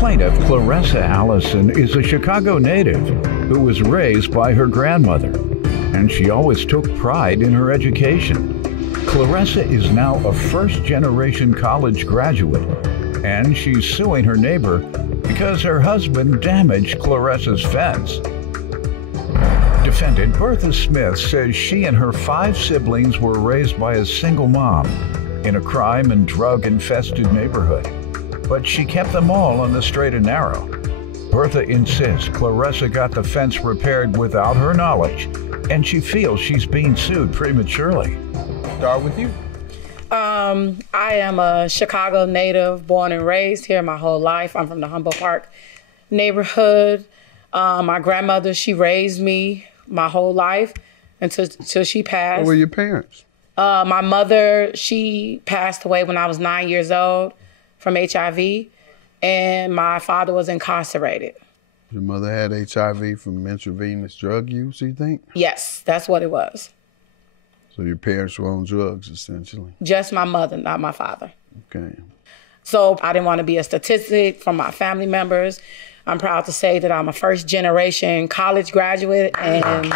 Plaintiff Clarissa Allison is a Chicago native who was raised by her grandmother, and she always took pride in her education. Clarissa is now a first-generation college graduate, and she's suing her neighbor because her husband damaged Clarissa's fence. Defendant Bertha Smith says she and her 5 siblings were raised by a single mom in a crime and drug-infested neighborhood, but she kept them all on the straight and narrow. Bertha insists Clarissa got the fence repaired without her knowledge, and she feels she's being sued prematurely. Start with you. I am a Chicago native, born and raised here my whole life. I'm from the Humboldt Park neighborhood. My grandmother, she raised me my whole life until she passed. What were your parents? My mother, she passed away when I was 9 years old from HIV, and my father was incarcerated. Your mother had HIV from intravenous drug use, you think? Yes, that's what it was. So your parents were on drugs, essentially? Just my mother, not my father. Okay. So I didn't want to be a statistic from my family members. I'm proud to say that I'm a first-generation college graduate, and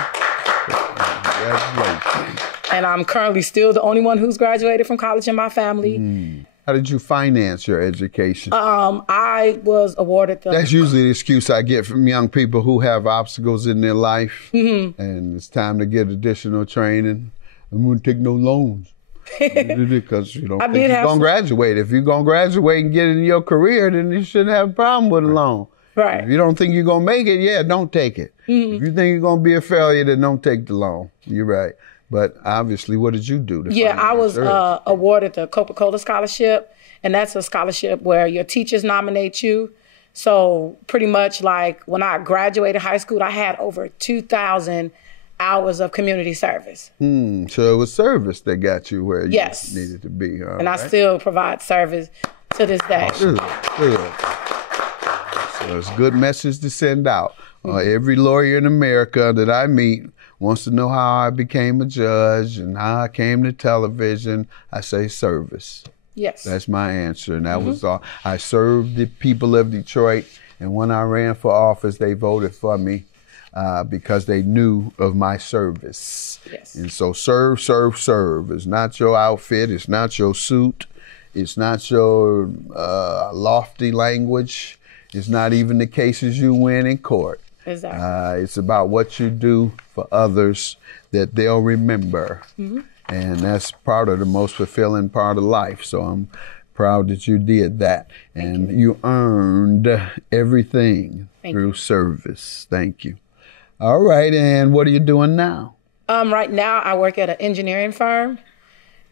Congratulations. And I'm currently still the only one who's graduated from college in my family. How did you finance your education? I was awarded the... That's usually the excuse I get from young people who have obstacles in their life, and it's time to get additional training. I'm going to take no loans. Because you don't think you're going to graduate. If you're going to graduate and get in your career, then you shouldn't have a problem with a loan. Right. If you don't think you're going to make it, don't take it. If you think you're going to be a failure, then don't take the loan. You're right. But obviously, what did you do? I was awarded the Coca-Cola Scholarship, and that's a scholarship where your teachers nominate you. So pretty much like when I graduated high school, I had over 2,000 hours of community service. So it was service that got you where you needed to be. And I still provide service to this day. Good. So it's a good message to send out. Every lawyer in America that I meet wants to know how I became a judge and how I came to television. I say service. Yes. That's my answer. And that was all. I served the people of Detroit, and when I ran for office, they voted for me. Because they knew of my service. Yes. And so serve. It's not your outfit. It's not your suit. It's not your lofty language. It's not even the cases you win in court. Exactly. It's about what you do for others that they'll remember. And that's part of the most fulfilling part of life. So I'm proud that you did that. And you earned everything through service. Thank you. All right, and what are you doing now? Right now, I work at an engineering firm,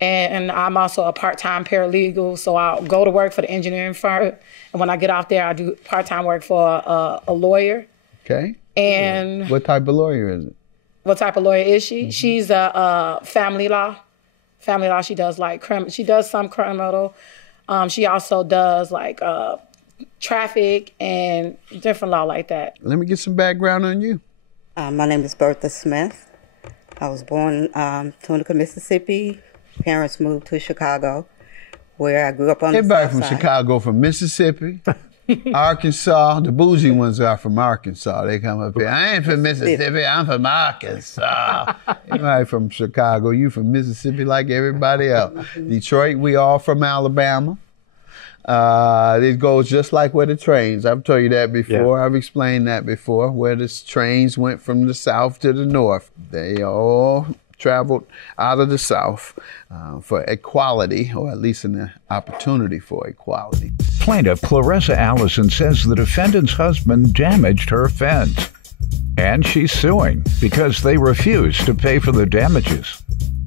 and I'm also a part-time paralegal, so I'll go to work for the engineering firm, and when I get off there, I do part-time work for a lawyer. Okay. And what type of lawyer is it? What type of lawyer is she? She's a family law. Family law, she does she does some criminal. She also does traffic and different law like that. Let me get some background on you. My name is Bertha Smith. I was born in Tunica, Mississippi. Parents moved to Chicago, where I grew up on the Everybody south from side. Chicago, from Mississippi, Arkansas. The bougie ones are from Arkansas. They come up here. I ain't from Mississippi. I'm from Arkansas. Everybody from Chicago. You from Mississippi like everybody else. Detroit, we all from Alabama. It goes just like where the trains. I've told you that before. Yeah. I've explained that before, where the trains went from the south to the north. They all traveled out of the south for equality, or at least an opportunity for equality. Plaintiff Clarissa Allison says the defendant's husband damaged her fence, and she's suing because they refused to pay for the damages.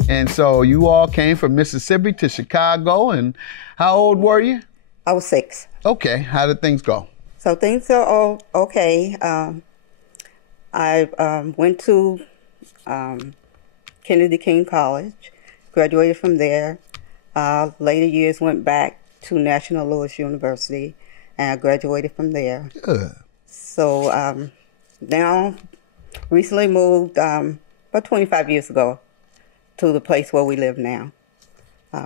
And so you all came from Mississippi to Chicago, and how old were you? I was 6. Okay. How did things go? So things are all okay. I went to Kennedy King College, graduated from there. Later years went back to National Louis University, and I graduated from there. Good. So now, recently moved about 25 years ago to the place where we live now,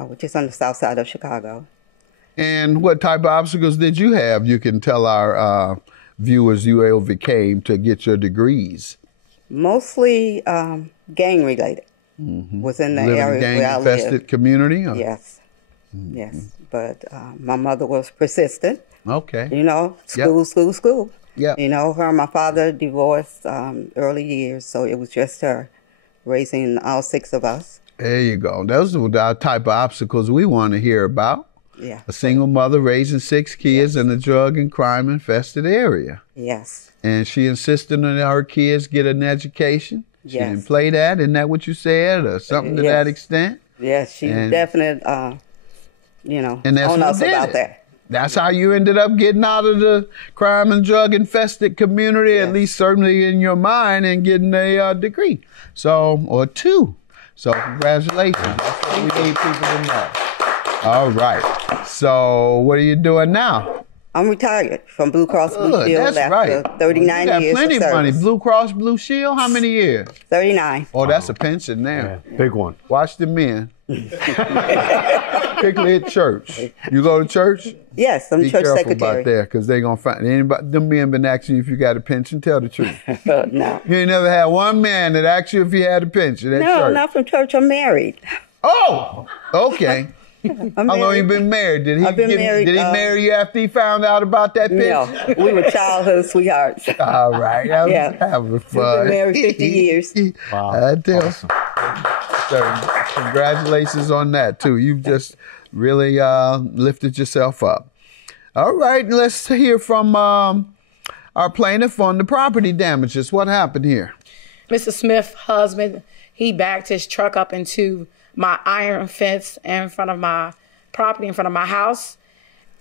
which is on the south side of Chicago. And what type of obstacles did you have? You can tell our viewers you overcame to get your degrees. Mostly gang related. Within the area gang where I infested lived. community? Or? Yes. Yes. But my mother was persistent. Okay. You know, school. Yeah. You know, her and my father divorced early years, so it was just her raising all 6 of us. There you go. Those are the type of obstacles we want to hear about. Yeah. A single mother raising 6 kids in a drug and crime infested area. Yes. And she insisted on her kids get an education. She Yes. didn't play that. Isn't that what you said? Or something to that extent? Yes, she's definite, you know, And that's on what us did about it. that. That's how you ended up getting out of the crime and drug infested community, at least certainly in your mind, and getting a degree. So, or 2. So congratulations. That's what we need people to know. All right. So what are you doing now? I'm retired from Blue Cross Blue Shield after 39 you got years plenty of of money. service. Blue Cross Blue Shield, how many years? 39. Oh, that's a pension there. Yeah, big one. Watch the men. Particularly at church. You go to church? Yes, I'm Be church careful secretary. about that, because they're going to find anybody. Them men been asking you if you got a pension. Tell the truth. No. You ain't never had one man that asked you if you had a pension at No, church. not from church. I'm married. Oh, okay. I'm How long you married. been married? Did he I've been married, Did he marry you after he found out about that pension? No, we were childhood sweethearts. All right. Yeah. Having We've fun. been married 50 years. Wow. I tell. Awesome. So, congratulations on that too. You've just really lifted yourself up. All right, let's hear from our plaintiff on the property damages. What happened here? Mr. Smith's husband, he backed his truck up into my iron fence in front of my property, in front of my house,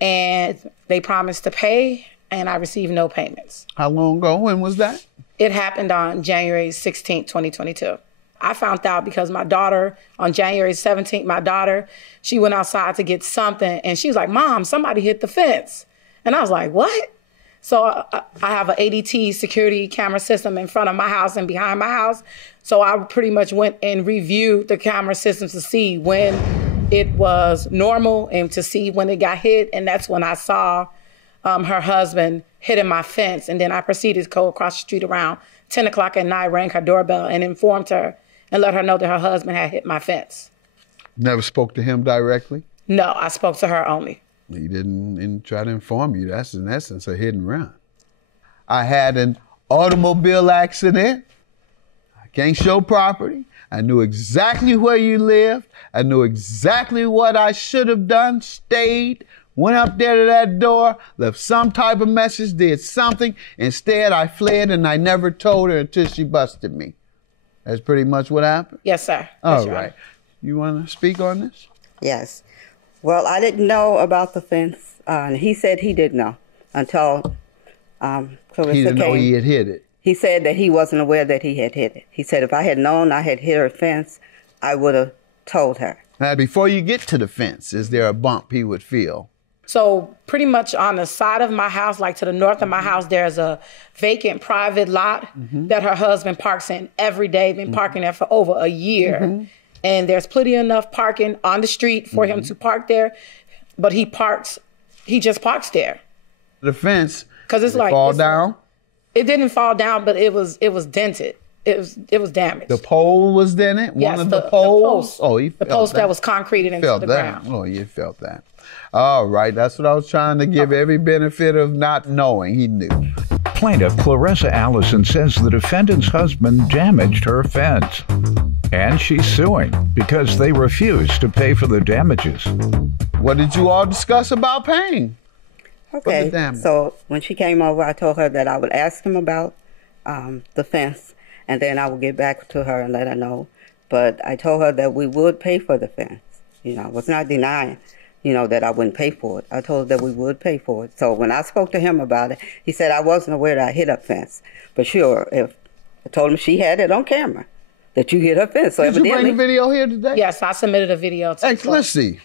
and they promised to pay, and I received no payments. How long ago? When was that? It happened on January 16th, 2022. I found out because my daughter, on January 17th, my daughter, she went outside to get something, and she was like, "Mom, somebody hit the fence." And I was like, "What?" So I have an ADT security camera system in front of my house and behind my house. So I pretty much went and reviewed the camera systems to see when it was normal and to see when it got hit. And that's when I saw her husband hitting my fence. And then I proceeded to go across the street around 10 o'clock at night, rang her doorbell and informed her and let her know that her husband had hit my fence. Never spoke to him directly? No, I spoke to her only. He didn't try to inform you. That's in essence a hit and run. I had an automobile accident. I can't show property. I knew exactly where you lived. I knew exactly what I should have done. Stayed, went up there to that door, left some type of message, did something. Instead, I fled and I never told her until she busted me. That's pretty much what happened? Yes, sir. All Yes, Your right. Honor. You want to speak on this? Yes. Well, I didn't know about the fence. He said he didn't know until Clarissa He didn't know came. he had hit it. He said that he wasn't aware that he had hit it. He said if I had known I had hit her fence, I would have told her. Now, before you get to the fence, is there a bump he would feel? So pretty much on the side of my house, like to the north of my house, there's a vacant private lot that her husband parks in every day. Been parking there for over a year. And there's plenty enough parking on the street for him to park there. But he just parks there. The fence, 'Cause it's did it like- fall it's down? It didn't fall down, but it was dented. It was damaged. The pole was dented? Yes, One of the poles? post. Oh, he the felt post that that was concreted into felt the that. ground. Oh, you felt that. All right, that's what I was trying to give every benefit of not knowing. He knew. Plaintiff Clarissa Allison says the defendant's husband damaged her fence. And she's suing because they refused to pay for the damages. What did you all discuss about paying? Okay. damage? So when she came over, I told her that I would ask him about the fence, and then I would get back to her and let her know. But I told her that we would pay for the fence. You know, I was not denying, that I wouldn't pay for it. I told her that we would pay for it. So when I spoke to him about it, he said I wasn't aware that I hit her fence. But sure, if I told him she had it on camera, that you hit her fence. So Did you bring evidently, the video here today? Yes, I submitted a video to Hey, let's see.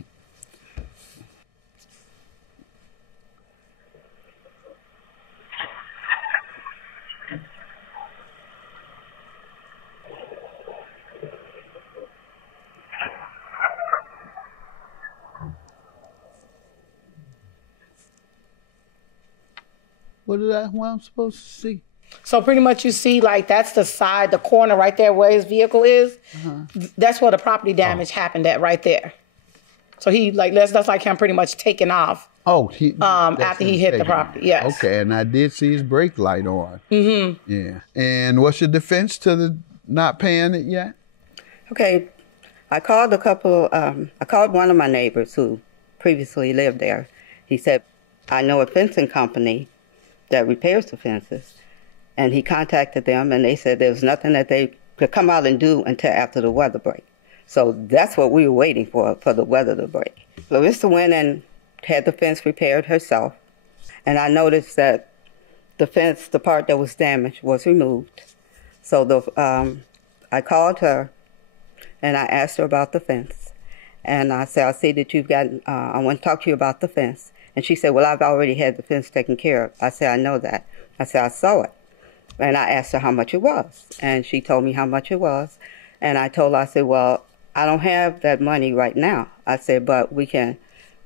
What I'm supposed to see? So pretty much you see, like, that's the side, the corner right there where his vehicle is. That's where the property damage happened at right there. So he, like, that's like him pretty much taking off. Oh, after he hit the property, yes. Okay, and I did see his brake light on. Yeah. And what's your defense to the not paying it yet? Okay, I called I called one of my neighbors who previously lived there. He said, I know a fencing company that repairs the fences. And he contacted them, and they said there was nothing that they could come out and do until after the weather break. So that's what we were waiting for the weather to break. Larissa went and had the fence repaired herself, and I noticed that the fence, the part that was damaged, was removed. So I called her, and I asked her about the fence. And I said, I see that you've got, I want to talk to you about the fence. And she said, well, I've already had the fence taken care of. I said, I know that. I said, I saw it. And I asked her how much it was. And she told me how much it was. And I told her, I said, well, I don't have that money right now. I said, but we can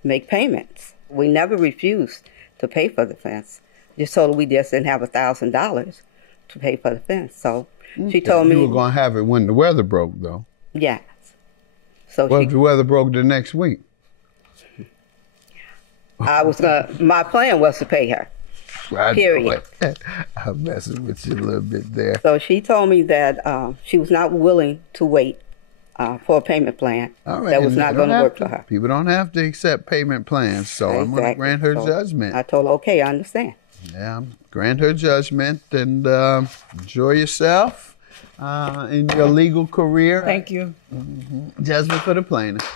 make payments. We never refused to pay for the fence. Just told her we just didn't have $1,000 to pay for the fence. So she told me. You were going to have it when the weather broke, though. Yes. So what if the weather broke the next week? My plan was to pay her. Period. I'm messing with you a little bit there. So she told me that she was not willing to wait for a payment plan. That was not going to work for her. People don't have to accept payment plans, so I'm going to grant her judgment. I told her, okay, I understand. Yeah, grant her judgment and enjoy yourself in your legal career. Thank you. Judgment for the plaintiff.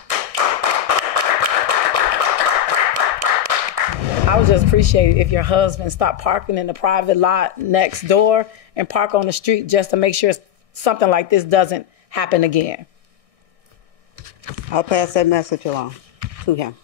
I would just appreciate it if your husband stopped parking in the private lot next door and park on the street just to make sure something like this doesn't happen again. I'll pass that message along to him.